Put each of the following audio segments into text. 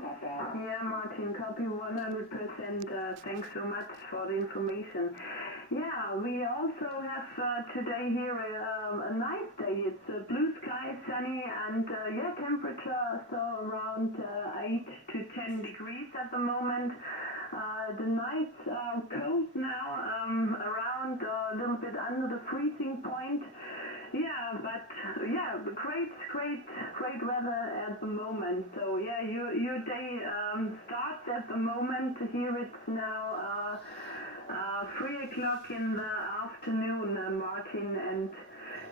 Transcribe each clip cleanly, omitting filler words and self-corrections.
Yeah, Martin, copy 100%. Thanks so much for the information. Yeah, we also have today here a nice day. It's blue sky, sunny, and yeah, temperature so around 8 to 10 degrees at the moment. The nights are cold now, around a little bit under the freezing point. Yeah, but yeah, great weather at the moment. So yeah, your day starts at the moment. Here it's now 3 o'clock in the afternoon, Martin, and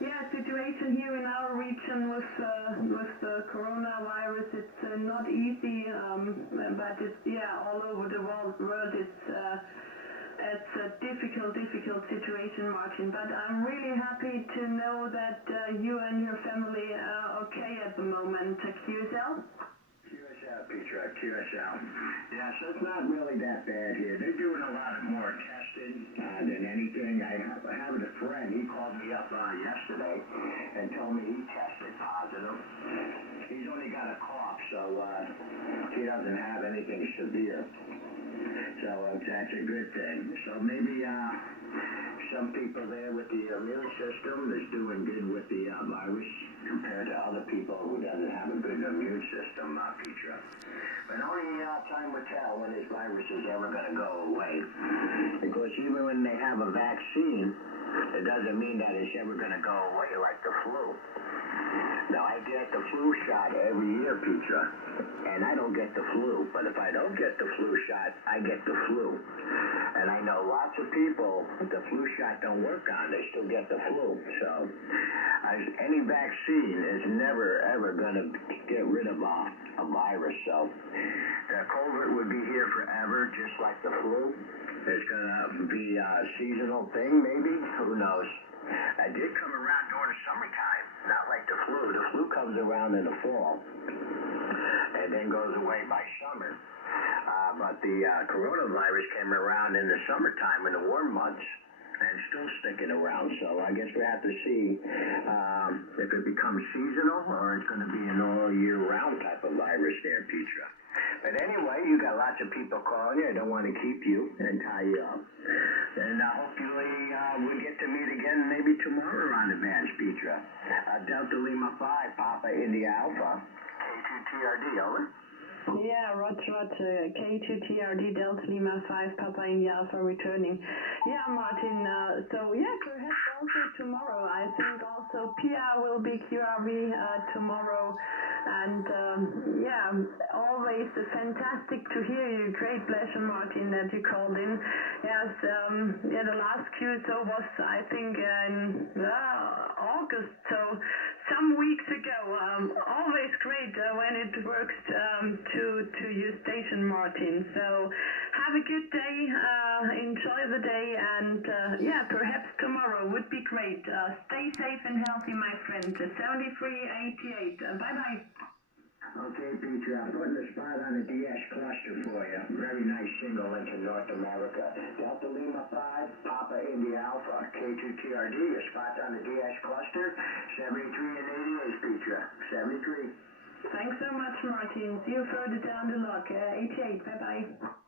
yeah, situation here in our region with the coronavirus, it's not easy, but it's all over the world. It's a difficult situation, Martin. But I'm really happy to know that you and your family are okay at the moment. QSL. Petra, QSL. Yeah, so it's not really that bad here. They're doing a lot more testing than anything. I have a friend, he called me up yesterday and told me he tested positive. He's only got a cough, so he doesn't have anything severe. So that's a good thing. So maybe some people there with the immune system is doing good with the virus compared to other people who doesn't have a good immune system, Petra. But only time will tell when this virus is ever going to go away. Because even when they have a vaccine, it doesn't mean that it's ever going to go away like the flu. Now, I get the flu shot every year, Petra, and I don't get the flu. But if I don't get the flu shot, I get the flu. And I know lots of people the flu shot don't work on. They still get the flu. So any vaccine is never, ever going to get rid of a virus. So the COVID would be here forever, just like the flu. It's going to be a seasonal thing, maybe. Who knows? It did come around during the summertime, not like the flu. The flu comes around in the fall and then goes away by summer. But the coronavirus came around in the summertime, in the warm months, and still sticking around. So I guess we have to see if it becomes seasonal or it's going to be an all-year-round type of virus there, Petra. But anyway, you got lots of people calling you. I don't want to keep you and tie you up. And hopefully we'll get to meet again maybe tomorrow on the bench, Petra. Delta Lima 5, Papa India Alpha, K2TRD, over. Yeah, Roger, K2TRD, Delta Lima 5, Papa India Alpha returning. Yeah, Martin, so yeah, perhaps also tomorrow. I think also PIA will be QRV tomorrow. And yeah, always fantastic to hear you. Great pleasure, Martin, that you called in. Yes, yeah, the last QSO was, I think, in August, so some weeks ago. Always great when it works to your station, Martin. So have a good day, enjoy the day, and yeah, perhaps tomorrow would be great. Stay safe and healthy, my friend. 7388. Bye-bye. Okay, Petra, I'm putting a spot on the DS cluster for you. Very nice single into North America. Delta Lima 5, Papa India Alpha, K2TRD. Your spot's on the DS cluster. 73 and 88, Petra. 73. Thanks so much, Martin. See you further down the log. 88. Bye-bye.